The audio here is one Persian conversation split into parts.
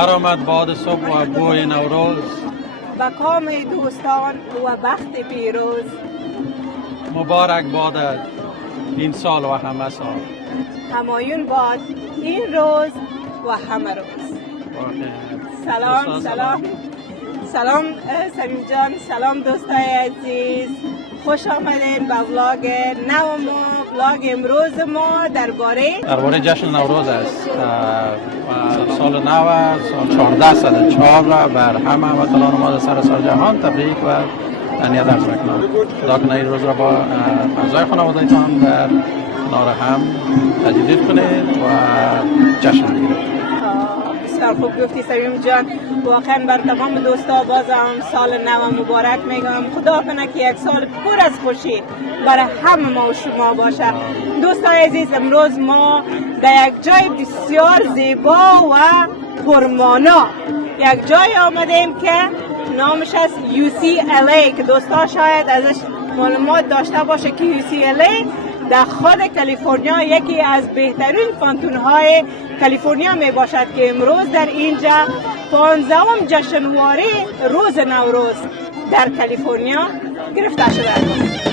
برآمد باد صبح و بوی نوروز، به کام دوستان و بخت پیروز. مبارک باد این سال و همه سال. همایون باد این روز و همه روز. سلام سلام سلام سمیم جان، سلام دوستای عزیز، خوش آمدین به ولاگ نو ما. ولاگ امروز ما درباره جشن نوروز است. سال نو، سال 1404 را بر همه وطنان ما در سراسر جهان تبریک و تهنیت عرض میکنم. خدا کنه این روز را با اعضای خانواده‌تان در کنار هم تجدید کنید و جشن بگیرید. بسیار خوب گفتی سمیم جان. واقعا بر تمام دوستا بازم سال نو مبارک میگم. خدا کنه که یک سال پر از خوشی برای همه ما و شما باشه. دوستای عزیز، امروز ما در یک جای بسیار زیبا و پرمانا یک جای آمدیم که نامش است UCLA، که دوستا شاید ازش معلومات داشته باشه که UCLA در خود کالیفرنیا یکی از بهترین کانتون‌های کالیفرنیا می باشد که امروز در اینجا 15ام جشنواره روز نوروز در کالیفرنیا گرفته شده است.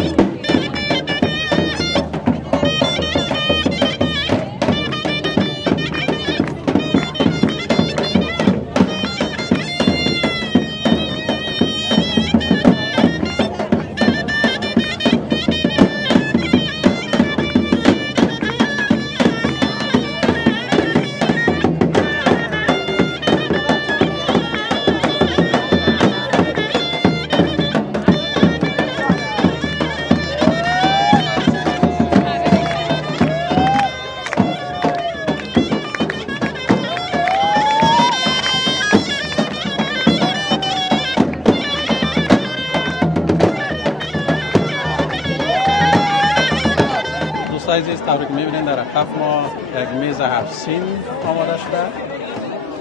عزیز، طوری که می‌بینید در اطراف ما یک میز 7 سین آماده شده.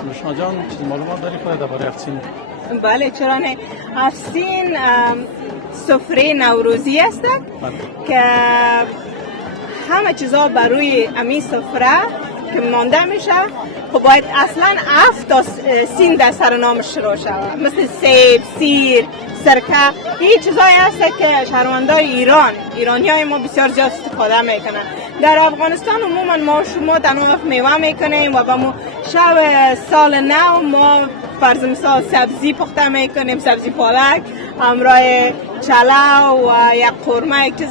نوشنا جان، چیز معلومات داری خود درباره 7 سین؟ بله، چرا نه. 7 سین سفره نوروزی است که همه چیزا بر روی امی سفره که مانده میشه. خب باید اصلا 7 تا سین در سر نامش شروع شود، مثل سیب، سیر، سرکه. این چیزایی هست که شهروندای ایرانیای ما بسیار زیاد استفاده میکنن. در افغانستان عموما ما شما تنها میوه میکنیم و به شب سال نو ما فرض مثال سبزی پخته میکنیم، سبزی پالک همراه چلو و یک قورمه. یک چیز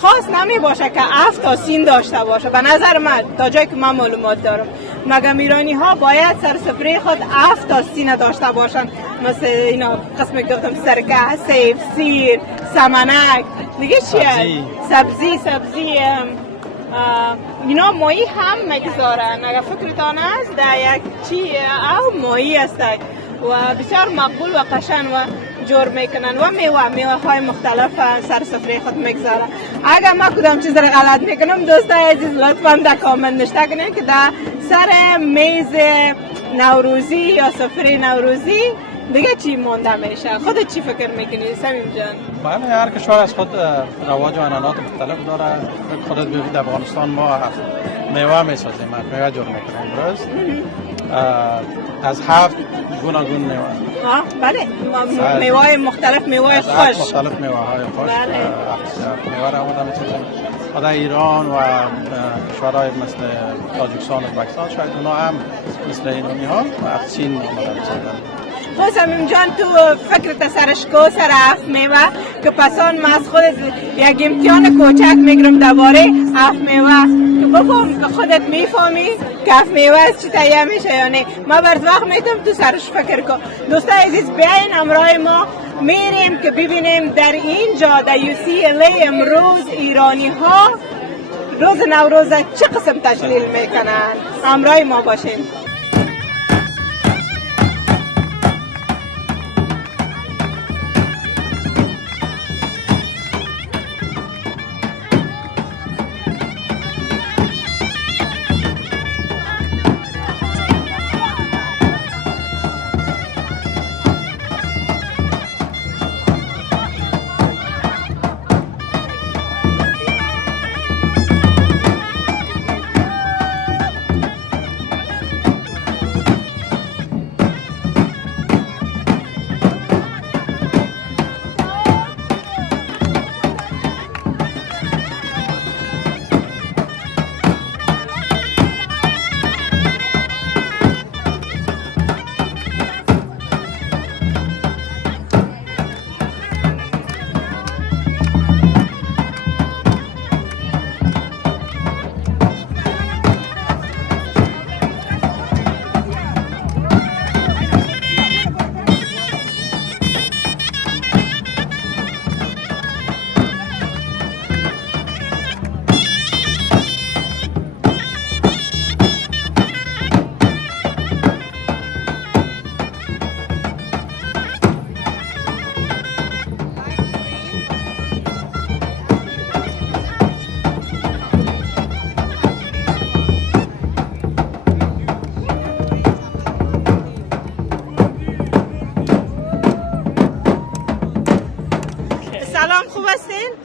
خاص نمی باشه که 7 تا سین داشته باشه. به نظر من تا جایی که من معلومات دارم، مگم ایرانی ها باید سر سفره خود 7 تا سین داشته باشن، مثل اینا قسمی که گفتم، سرکه، سیب، سیر، سمنک، دیگه چیه؟ سبزی اینا ماهی هم میگذارن. اگر فکرتان است در یک چی او ماهی است و بسیار مقبول و قشنگ و جور میکنن و میوه های مختلف سر سفره خود میگذارن. اگر ما کدام چیز را غلط میکنم دوستای عزیز لطفا در کامنت نوشته کنین که در سر میز نوروزی یا سفره نوروزی دیگه چی مونده میشه. خودت چی فکر میکنی سمیم جان؟ بله، هر کشور از خود رواج و عنعنات مختلف داره. خودت ببینید افغانستان ما میوه میسازیم، میوه جور میکنیم امروز از 7 گوناگون میوه. بله، میوه مختلف، میوه خوش، مختلف میوه های خوش. میوه را آماده میسازیم. در ایران و کشورهای مثل تاجیکستان و ازبکستان شاید اونا هم مثل ایرانی ها و چین آماده میسازن. خب سمیم جان، تو فکرت سرش کو سر 7 میوه که پسان ما از خود یک امتحان کوچک میگرم درباره 7 میوه که بفهم که خودت میفهمی که 7 میوه از چی تهیه میشه یا نه. ما برز وقت میتونم تو سرش فکر کن. دوستای عزیز بیاین همراه ما میریم که ببینیم در اینجا در UCLA امروز ایرانی ها روز نوروز چه قسم تجلیل میکنن. همراه ما باشیم.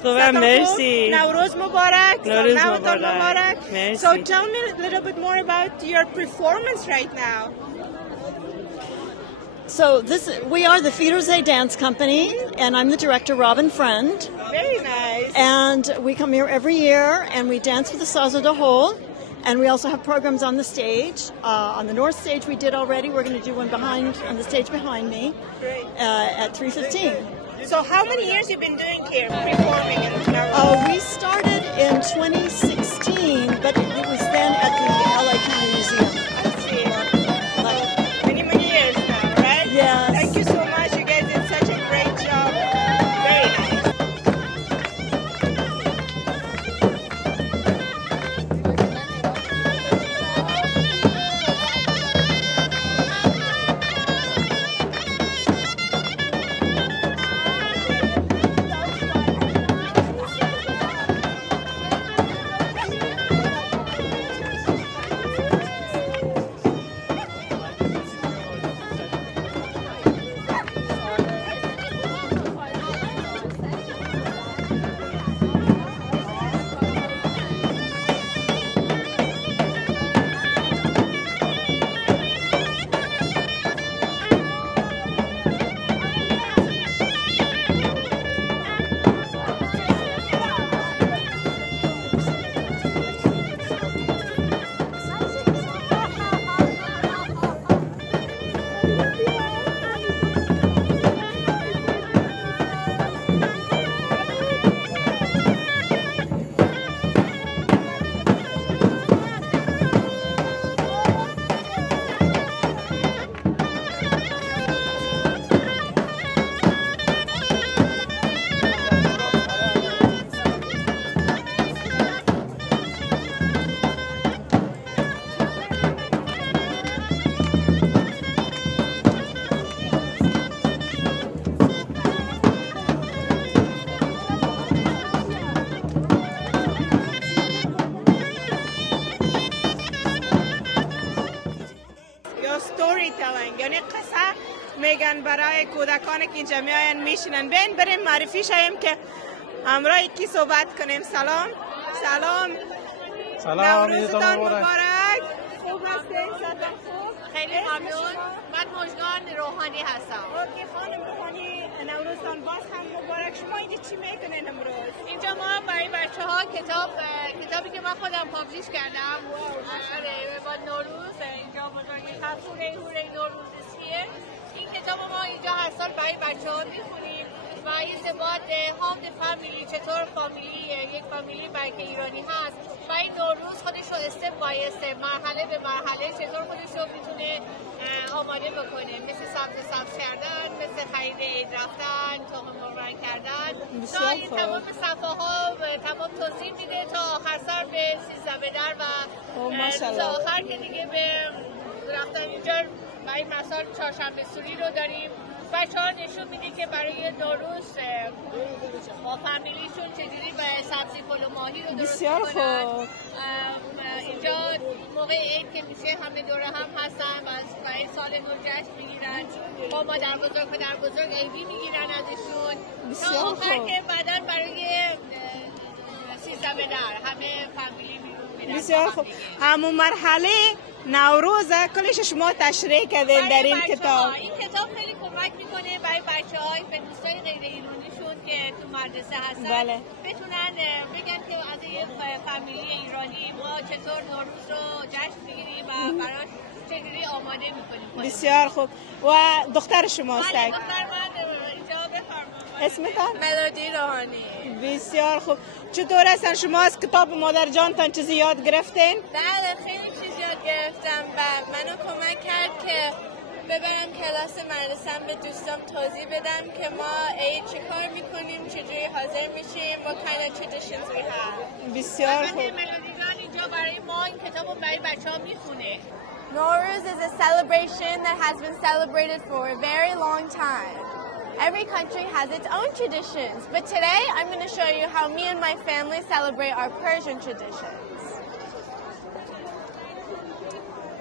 خوبم مرسی. نوروز مبارک. نوروز مبارک. مرسی. So tell me a little bit more about your performance right now. So we are the Firuze Dance Company, and I'm the director, Robin Friend. Very nice. And we come here every year, and we dance with the Saza de Hole. And we also have programs on the stage. On the north stage we did already. We're going to do one on the stage behind me. Great. At 3:15. So how many years you've been doing here, performing in Nairobi? We started in 2016, but it was then at the LA County Museum. I see. Many years now, right? Yes. Thank you so much. You guys did such a great job. Very nice. یعنی قصه میگن برای کودکان که اینجا میاین میشینن. بین بریم معرفی شویم که همراه کی صحبت کنیم. سلام. نوروزتان مبارک. خوب هستین؟ خیلی ممنون. من مژگان روحانی هستم. اوکی خانم روحانی، نوروزتان باز هم مبارک. شما اینجا چی میکنین امروز؟ اینجا ما برای بچه‌ها کتابی که من خودم پابلیش کردم با نوروز، اینجا بزرگی خفونه هوره نوروز اسکیه. این کتاب ما اینجا هر سال برای بچه‌ها میخونیم و این ثبات هام فامیلی، چطور فامیلی یک فامیلی برکه ایرانی هست و این نوروز خودش رو استپ بای استپ، مرحله به مرحله چطور خودش رو میتونه آماده بکنه، مثل سبز کردن، مثل خرید عید رفتن، تخم مرغ کردن. تا این تمام صفحه ها تمام توضیح میده تا آخر سر به 13 بدر و روز آخر که دیگه به رفتن. اینجا برای مثال چهارشنبه سوری رو داریم. بچه‌ها نشون میده که برای نوروز با فامیلیشون چجوری به سبزی پلو و ماهی رو درست میکنن. اینجا موقع عید که میشه همه دوره هم هستن و برای سال نو جشن میگیرن. با مادر بزرگ پدر بزرگ عیدی میگیرن ازشون تا آخر که بعداً برای 13 بدر همه فامیلی میرون. بسیار خوب. همون مرحله نوروز کلش شما تشریح کردین در این کتاب. این کتاب خیلی کمک میکنه برای بچه‌های به دوستای غیر ایرانیشون که تو مدرسه هستن. بله. بتونن بگن که از یک فامیلی ایرانی ما چطور نوروز رو جشن میگیریم و براش چجوری آماده میکنیم. بسیار خوب. و دختر شما هست؟ دختر من اینجا بفرمایید. اسمتان؟ ملودی روحانی. بسیار خوب. چطور هستن شما از کتاب مادر جانتان چیزی یاد گرفتین؟ بله خیلی چیز یاد گرفتم و منو کمک کرد که ببرم کلاس مدرسه‌ام به دوستام توضیح بدم که ما عید چه کار میکنیم، چجوری حاضر میشیم، what kind of traditions we have. بسیار خوب. ملودی جان اینجا برای ما این کتابو برای بچه‌ها میخونه. Nowruz is a celebration that has been celebrated for a very long time. Every country has its own traditions, but today I'm going to show you how me and my family celebrate our Persian traditions.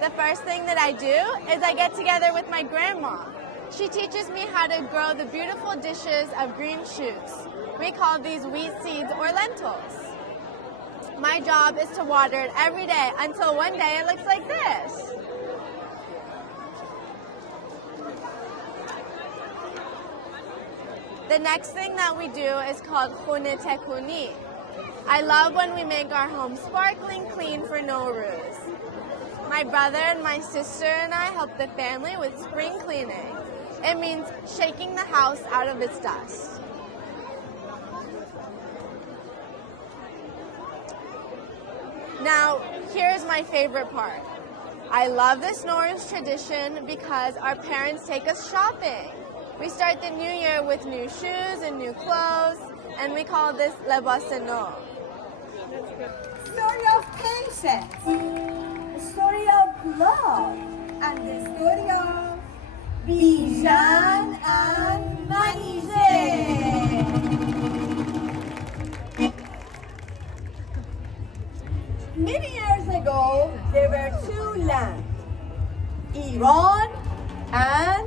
The first thing that I do is I get together with my grandma. She teaches me how to grow the beautiful dishes of green shoots. We call these wheat seeds or lentils. My job is to water it every day until one day it looks like this. The next thing that we do is called khune tekuni. I love when we make our home sparkling clean for Nowruz. My brother and my sister and I help the family with spring cleaning. It means shaking the house out of its dust. Now, here's my favorite part. I love this Nowruz tradition because our parents take us shopping. We start the new year with new shoes and new clothes, and we call this lebas no. Story of patience, a story of love, and the story of Bijan and Manize. Many years ago, there were two lands, Iran and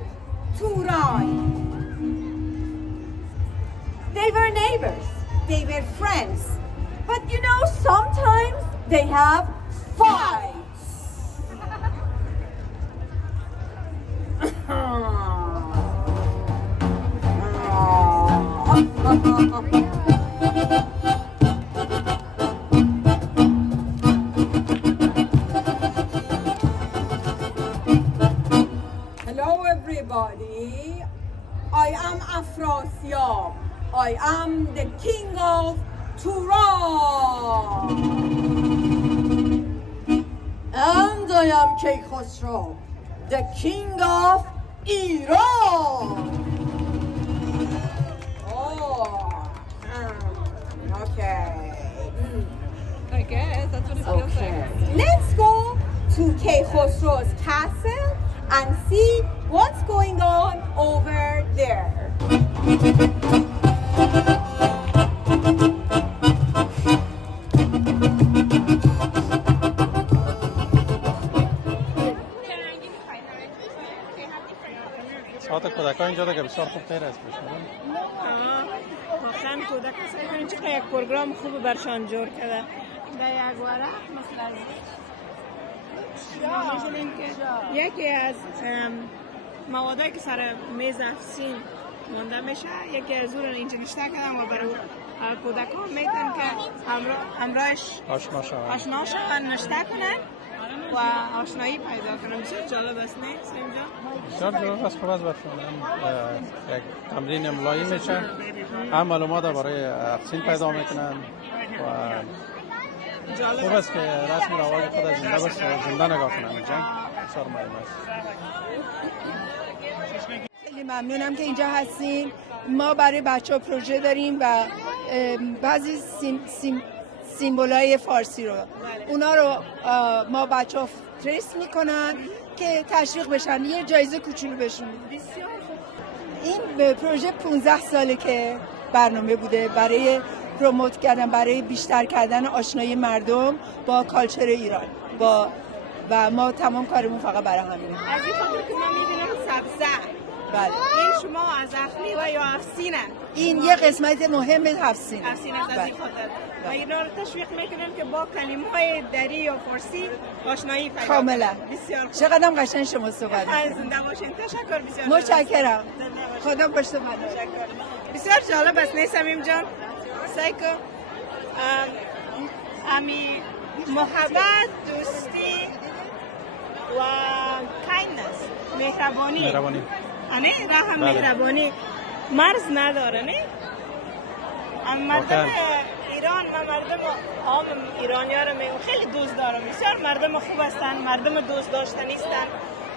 Turan. They were neighbors, they were friends, but you know, sometimes they have fights. Hello everybody, I am Afrasiab. I am the king of Turan. And I am Keikhosro, the king of Iran. Okay. I guess that's what it feels like. Let's go to Keikhosro's castle and see what's going on over there. ساعت کودکان اینجا که بسیار خوب غیر است بشه. واقعا کودک سعی کنیم چقدر یک پروگرام خوب برشان جور کرده. در یک ورق مثلا یکی از موادایی که سر میز افسین مانده میشه، یکی از اون اینجا نشته کردم و برای کودکان میتونن که همراهش آشنا شون، نشته کنن و آشنایی پیدا کنم. بسیار جالب است نه اینجا؟ بسیار جالب است. خوب است برشون یک تمرین ملایم میشه، هم معلومات برای افسین پیدا میکنن و خوب است که رسم رواج خود زنده باشه، زنده نگاه کنن. اینجا بسیار مهم است. خیلی ممنونم که اینجا هستین. ما برای بچه‌ها پروژه داریم و بعضی سیمبولای فارسی رو اونا رو ما بچه‌ها تریس میکنن که تشویق بشن، یه جایزه کوچولو بهشون میدیم. این پروژه 15 ساله که برنامه بوده برای پروموت کردن، برای بیشتر کردن آشنایی مردم با کالچر ایران و ما تمام کارمون فقط برای همینه. از این خاطر که من میبینم سبزه. بله. این شما از افنی و یا افسینن؟ این یه قسمت مهم افسین است. از این خاطر و اینا رو تشویق میکنن که با کلمه‌های دری یا فارسی آشنایی پیدا کنن. کاملا. بسیار خوب. چقدرم قشنگ شما صحبت می‌کنید. زنده باشین. تشکر بسیار. متشکرم. خدا پشت من. بسیار جالب است نه سمیم جان؟ سعی کن امی محبت، دوستی و کایندنس، مهربانی نه رحم، مهربانی مرز نداره نه. مردم ایران، من مردم عام ایرانی‌ها رو میگم خیلی دوست دارم. بسیار مردم خوب هستن، مردم دوست داشتنی هستن،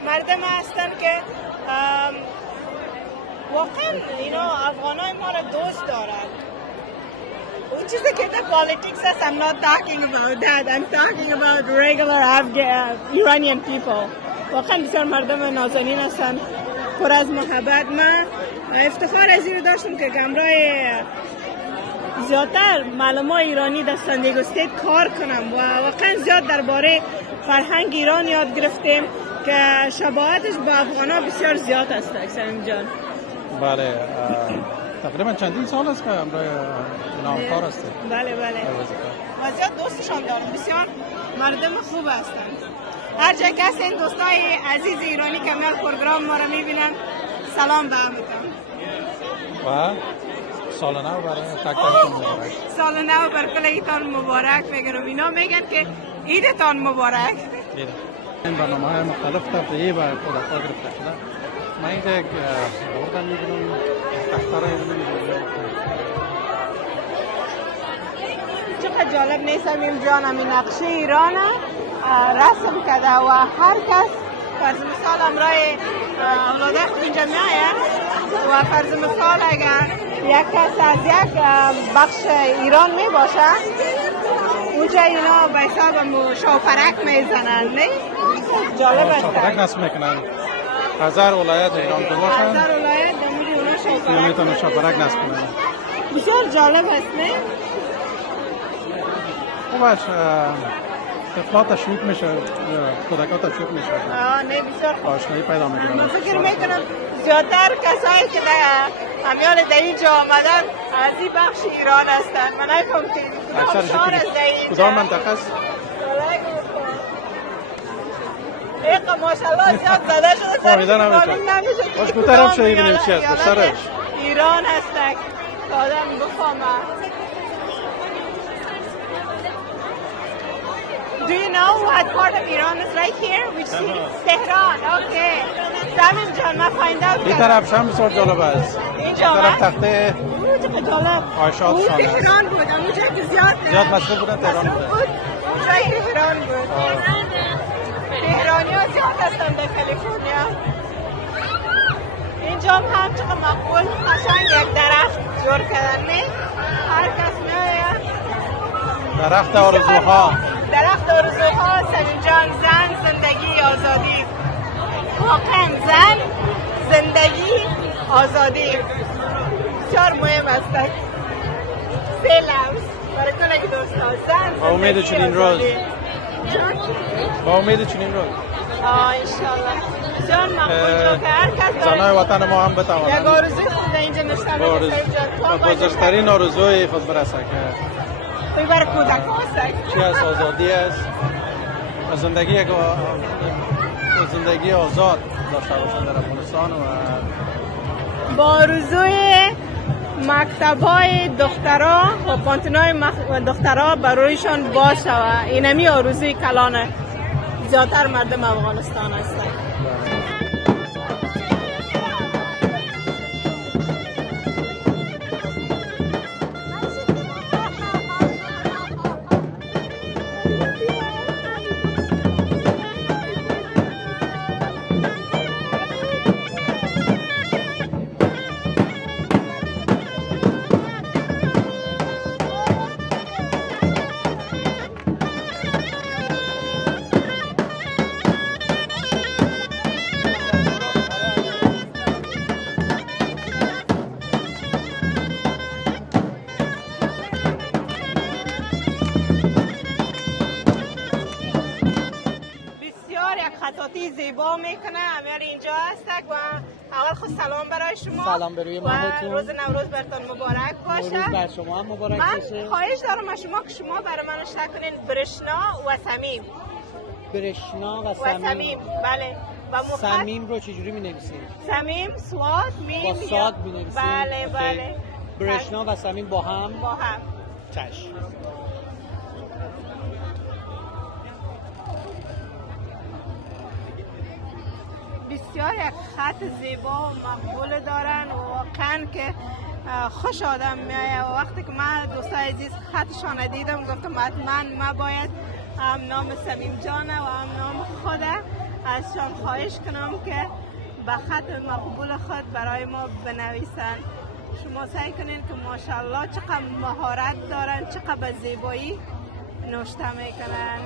مردم هستن که واقعا اینا افغانای ما رو دوست دارن. اون چیزی که در politics است، I'm not talking about that. I'm talking about regular Iranian people. واقعا بسیار مردم نازنین هستن، پر از محبت. من افتخار از این رو داشتم که گمرای زیادتر معلمان ایرانی در سن دیگو استیت کار کنم و واقعا زیاد درباره فرهنگ ایران یاد گرفتیم که شباهتش با افغانا بسیار زیاد است سمیم جان. بله تقریبا چندین سال است که امروی نامکار هستی؟ بله و زیاد دوستشان دارم، بسیار مردم خوب هستند. هر جا کسی این دوستای عزیز ایرانی که میان پروگرام ما رو میبینن سلام به همتون و سال نو برای تک تکتون مبارک. سال نو بر کل ایتان مبارک میگن و اینا میگن که عیدتان مبارک. این برنامه های مختلف تفریحی و کودک‌ها گرفته شده. من اینجا یک بردم میبینم تختار رو میبینم. چقدر جالب نیست سمیم جان، همین نقشه ایران رسم کرده و هر کس فرض مثال امرای اولادش اینجا میاید و فرض مثال اگر یک کس از یک بخش ایران می باشه اونجا اینا به حساب شاپرک میزنن، نه؟ جالب است. شاپرک نصب میکنن. 1000 ولایت ایران تو باشن. 1000 ولایت دمیری اونا شاپرک میتونن شاپرک نصب کنن. بسیار جالب است، نه؟ خوبش طفلا تشویق میشه، کودکا تشویق میشه. نه بسیار خوب. آشنایی پیدا میکنن. من فکر میکنم زیادتر کسایی که همیان در اینجا آمدن از این بخش ایران هستند. من نفهم که کدام شهر از در اینجا. کدام منطقه است؟ ایقا ماشالله زیاد زده شده. فهمیده نمیشه. باش گوترم شایی بینیم چی هست بشترش. ایران هستک که آدم بفهمه. Do you know what part of Iran is right here? Which city? Tehran. Okay. سمیم جان ما find out. این طرف هم بسیار جالب است. اینجا طرف تخته چقدر جالب. آشاد اون سانه. تهران بود. اونجا که زیاد مسئول بودن تهران بودن. اونجا تهران بود. تهرانی ها زیاد هستن در کالیفرنیا. اینجا هم چقدر مقبول قشنگ یک درخت جور کردن، نه؟ هر کس میآید. درخت آرزوها. درخت آرزوها سمیم جان، زن، زندگی، آزادی. واقعا زن، زندگی، آزادی بسیار مهم است. سه لفظ برای کل این دوستا، زن، با امید زندگی، چنین روز. آزادی. با امید چنین روز. انشالله بسیار مقبول که هر کس زنای وطن ما هم بتوانند یک آرزوی خود اینجا نشتن به بزرگترین آرزوی خود برسه که توی برای کودک هست چی از آزادی است و زندگی یک زندگی آزاد داشته باشند در افغانستان و با آرزوی مکتب‌های دخترها و پانتون‌های دخترها برویشان باز شود. اینمی آرزوی کلان زیادتر مردم افغانستان هستند. خطاطی زیبا میکنه. امیر اینجا هستک و اول خود سلام برای شما. سلام بروی ماهتون. روز نوروز براتون مبارک باشه. نوروز بر شما هم مبارک باشه. من خواهش دارم از شما که شما برای من اشتراک کنین برشنا و صمیم. برشنا و صمیم. بله. و صمیم رو چجوری می‌نویسید؟ صمیم سواد میم با صاد می‌نویسید. بله بله. برشنا و صمیم با هم. چشم. بسیار یک خط زیبا و مقبول دارن و واقعا که خوش آدم میایه و وقتی که من دوستای عزیز خطشان دیدم گفتم حتما ما باید هم نام صمیم جانه و هم نام خوده ازشان خواهش کنم که به خط مقبول خود برای ما بنویسن. شما سعی کنین که ماشاءالله چقدر مهارت دارن، چقدر به زیبایی نوشته میکنن.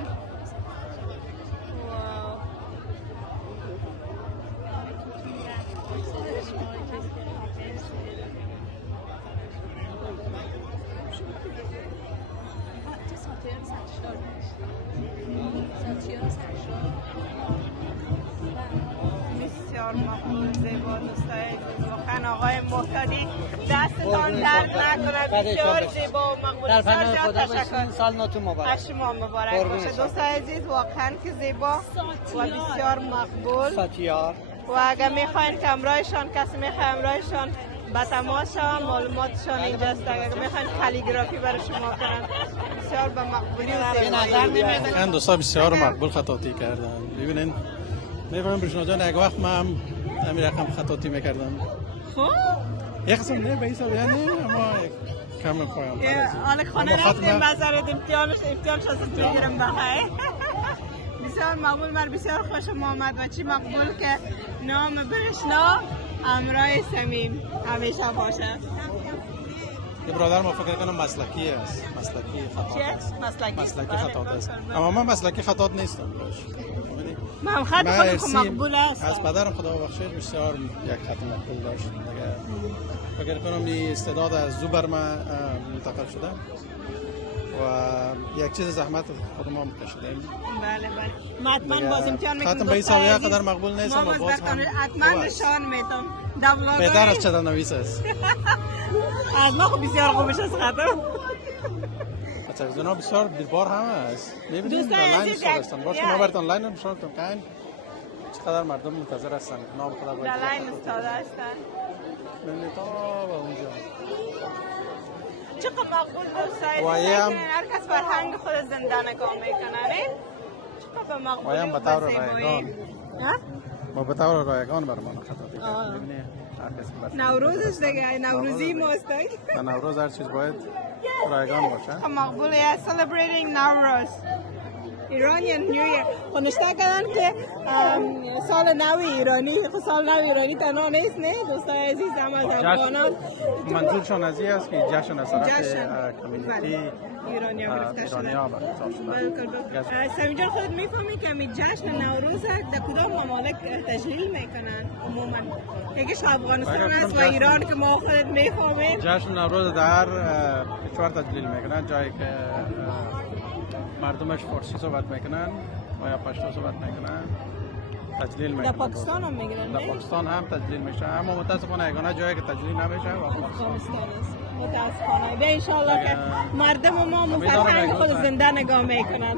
بسیار مقبول، زیبا دوستای عزیز. واقعا آقای محتادی دستتان درد نکنه، بسیار زیبا و مقبول. در بسیار پناه خدا تشکر. باشین، سال نوتون مبارک. شما مبارک باشه دوستای عزیز، واقعا که زیبا و بسیار مقبول. ساتیار و اگر میخواین که همراهشان کسی میخواد همراهشان با تماس شوند، معلوماتشان اینجاست. اگر میخواین کالیگرافی برای شما کنن، بسیار به مقبولی و زیبایی. این دوستا بسیار مقبول خطاطی کردن. ببینین میفهمم برشنا جان یک وقت من همین رقم خطاطی میکردم. خب یک قسم نه به حساب نه اما کم پایم. حالا خانه رفتیم بازارت امتحانش از بگیرم بخیر. بسیار مقبول، من بسیار خوشم آمد و چی مقبول که نام برشنا همراه صمیم همیشه باشه. یه برادر ما فکر کنم مسلکی است، مسلکی خطاط است. مسلکی خطاط است. اما من مسلکی خطاط نیستم. من خط خودم مقبول است. از پدرم خدا بخشید بسیار یک خط مقبول داشت. دیگه فکر کنم این استعداد از زو بر من منتقل شده و یک چیز زحمت خود ما کشیدیم. بله بله. حتما باز امتحان میکنم. خطم به حساب یک قدر مقبول نیست اما باز هم حتما نشان میدم. دبلغ بهتر از چه نویس است. از ما خب بسیار خوبش است خطم. تلویزیون ها بسیار بیلبار هم است. می‌بینید آنلاین استاد باشه ما برات آنلاین نشون میدم که چقدر مردم منتظر هستن نام خدا باید آنلاین استاد هستن. ببینید تا اونجا چقدر مقبول دوستای هر کس فرهنگ خود زنده نگاه میکنه. چقدر مقبول و به طور رایگان ما به طور رایگان برمان خطاطی کردیم. نوروزش دیگه نوروزی ماست. نوروز هر چیز باید رایگان باشه. مقبول است. celebrating نوروز ایرانیان نیو ایر. خونشته کردن که سال نو ایرانی، سال نو ایرانی تنها نیست نه دوستای عزیز، هم از افغانان منظورشان از این است که جشن از طرف کمیونیتی ایرانیا گرفته شده. سمیم جان خودت میفهمی که همین جشن نوروز در کدام ممالک تجلیل میکنن عموما؟ یکیش افغانستان است و ایران که ما خودت میفهمیم. جشن نوروز در کشور تجلیل میکنن، جایی که مردمش فارسی صحبت میکنن و یا پشتو صحبت میکنن تجلیل میکنن. در پاکستان هم میگیرن؟ در پاکستان هم تجلیل میشه، اما متاسفانه یگانه جایی که تجلیل نمیشه و افغانستان است. متاسفانه. بیا انشالله که مردم ما فرهنگ خود زنده نگاه میکنن.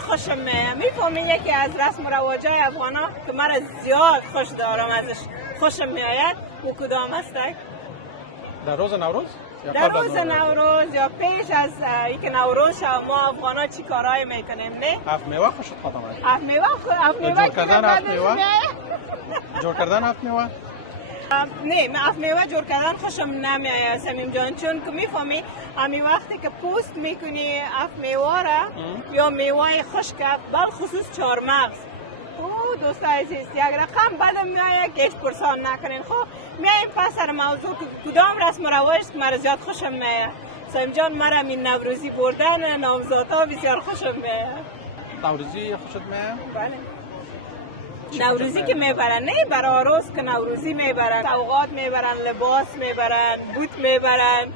خوشم میاد. میفهمین یکی از رسم و رواجای افغانا که من زیاد خوش دارم ازش خوشم میآید و کدام هست؟ در روز نوروز در روز نوروز یا پیش از اینکه نوروز شد ما افغانا چی کارهای میکنیم نه؟ هفت میوه خوشت خواهد آمد. هفت میوه جور کردن هفت میوه؟ جور کردن هفت میوه؟ نه من هفت میوه جور کردن خوشم نمیاد سمیم جان، چون که میفهمی همین وقتی که پوست میکنی هفت میوه را یا میوه خشک بل خصوص چهارمغز دوستای عزیز یک رقم بدم میآید که هیچ پرسان نکنین. خب میایم پس سر موضوع کدام رسم و رواج که مرا زیاد خوشم میاد. سایم جان مرا این نوروزی بردن نامزادها بسیار خوشم میاد. نوروزی خوشت میاد؟ بله. نوروزی که میبرن نه برای عروس که نوروزی میبرن، سوغات میبرن، لباس میبرن، بوت میبرن،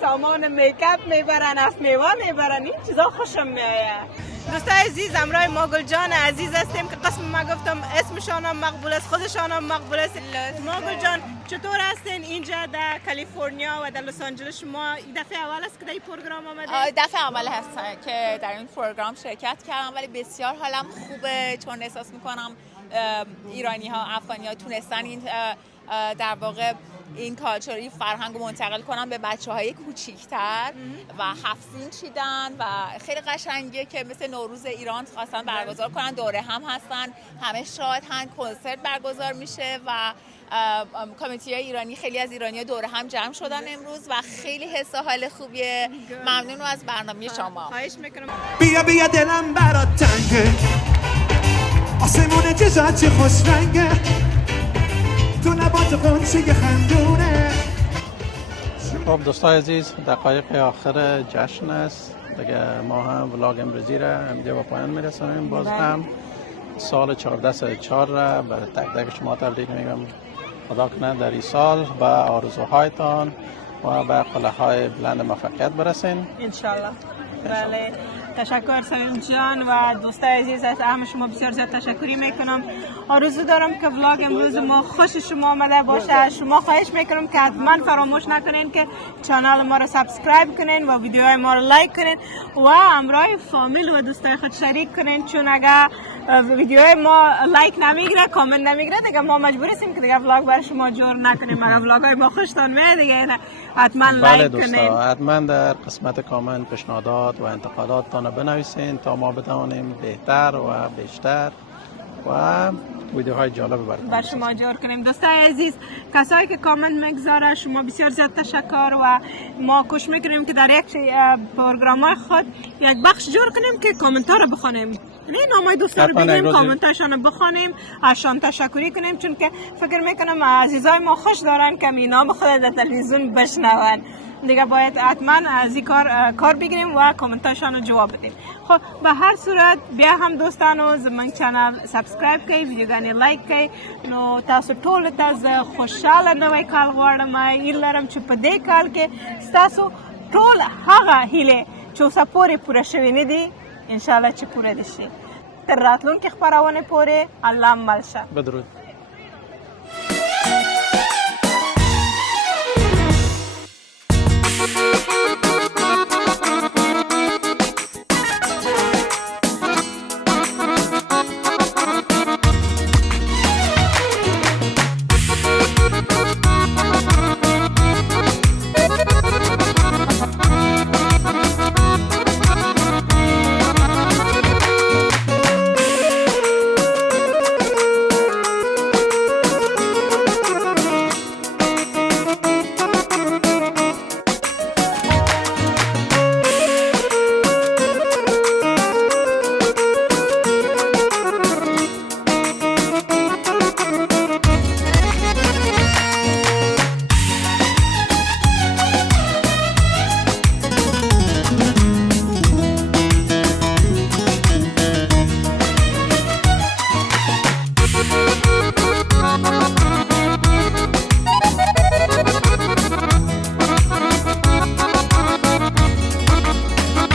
سامان میکاپ میبرن، از میوه میبرن، این چیزا خوشم میاد. دوستای عزیز همراه ما گلجان عزیز هستیم که قسم ما گفتم اسمشان هم مقبول است، خودشان هم مقبول است. ما گلجان چطور هستین اینجا در کالیفرنیا و در لس آنجلس؟ شما این دفعه اول است که در این پروگرام آمدید؟ دفعه اول هستم که در این پروگرام شرکت کردم، ولی بسیار حالم خوبه چون احساس میکنم ایرانی ها، افغانی ها تونستن این در واقع این کالچوری فرهنگ رو منتقل کنن به بچه‌های کوچیک‌تر و 7 سین چیدن و خیلی قشنگه که مثل نوروز ایران خواستن برگزار کنن، دوره هم هستن، همه شادن، کنسرت برگزار میشه و کمیته ایرانی، خیلی از ایرانی‌ها دوره هم جمع شدن امروز و خیلی حس و حال خوبیه. ممنون از برنامه شما. خواهش میکنم. بیا بیا دلم برات تنگه، آسمون چشات چه خوش رنگه، تو لبات قنچه خندونه. خب دوستای عزیز دقایق آخر جشن است دیگه، ما هم ولاگ امروزی را اینجا به پایان میرسونیم. باز هم سال 1404 را برای تک تک شما تبریک میگم. خدا کنه در این سال به آرزوهایتان و به قله‌های بلند موفقیت برسین انشالله. بله تشکر سمیم جان و دوستای عزیز، از همه شما بسیار زیاد تشکری میکنم. آرزو دارم که ولاگ امروز ما خوش شما آمده باشه. شما خواهش میکنم که حتما فراموش نکنین که کانال ما رو سابسکرایب کنین و ویدیوهای ما رو لایک کنین و همراه فامیل و دوستای خود شریک کنین، چون اگر ویدیوهای ما لایک نمیگیره، کامنت نمیگیره، دیگه ما مجبور هستیم که دیگه ولاگ برای شما جور نکنیم. اگر ولاگ های ما خوشتون میاد دیگه حتما لایک کنین. حتما در قسمت کامنت پیشنهادات و انتقاداتتان بنویسین تا ما بتوانیم بهتر و بیشتر و ویدیوهای جالب برای شما جور کنیم. دوستای عزیز، کسایی که کامنت میگذاره شما بسیار زیاد تشکر و ما کوشش میکنیم که در یک پروگرام خود یک بخش جور کنیم که کامنت ها رو بخونیم، نه نامای دوستا رو بگیم، کامنت هاشون رو بخونیم، ازشان تشکری کنیم، چون که فکر میکنم عزیزای ما خوش دارن که اینا به خود در تلویزیون بشنون. دیگه باید حتما از این کار بگیریم و کامنتاشون رو جواب بدیم. خب به هر صورت بیا هم دوستانو زمین چینل سابسکرایب کړئ، ویډیوګانې لایک کړئ. نو تاسو ټول ته زه خوشاله نوی کال غواړم. هیله لرم چې په دې کال کې ستاسو ټول هغه هیلې چې اوسه پورې پوره شوې نه دي انشاءالله چې پوره دي شي. تر راتلونکي خپرونې پورې الله مل شه. بدرود.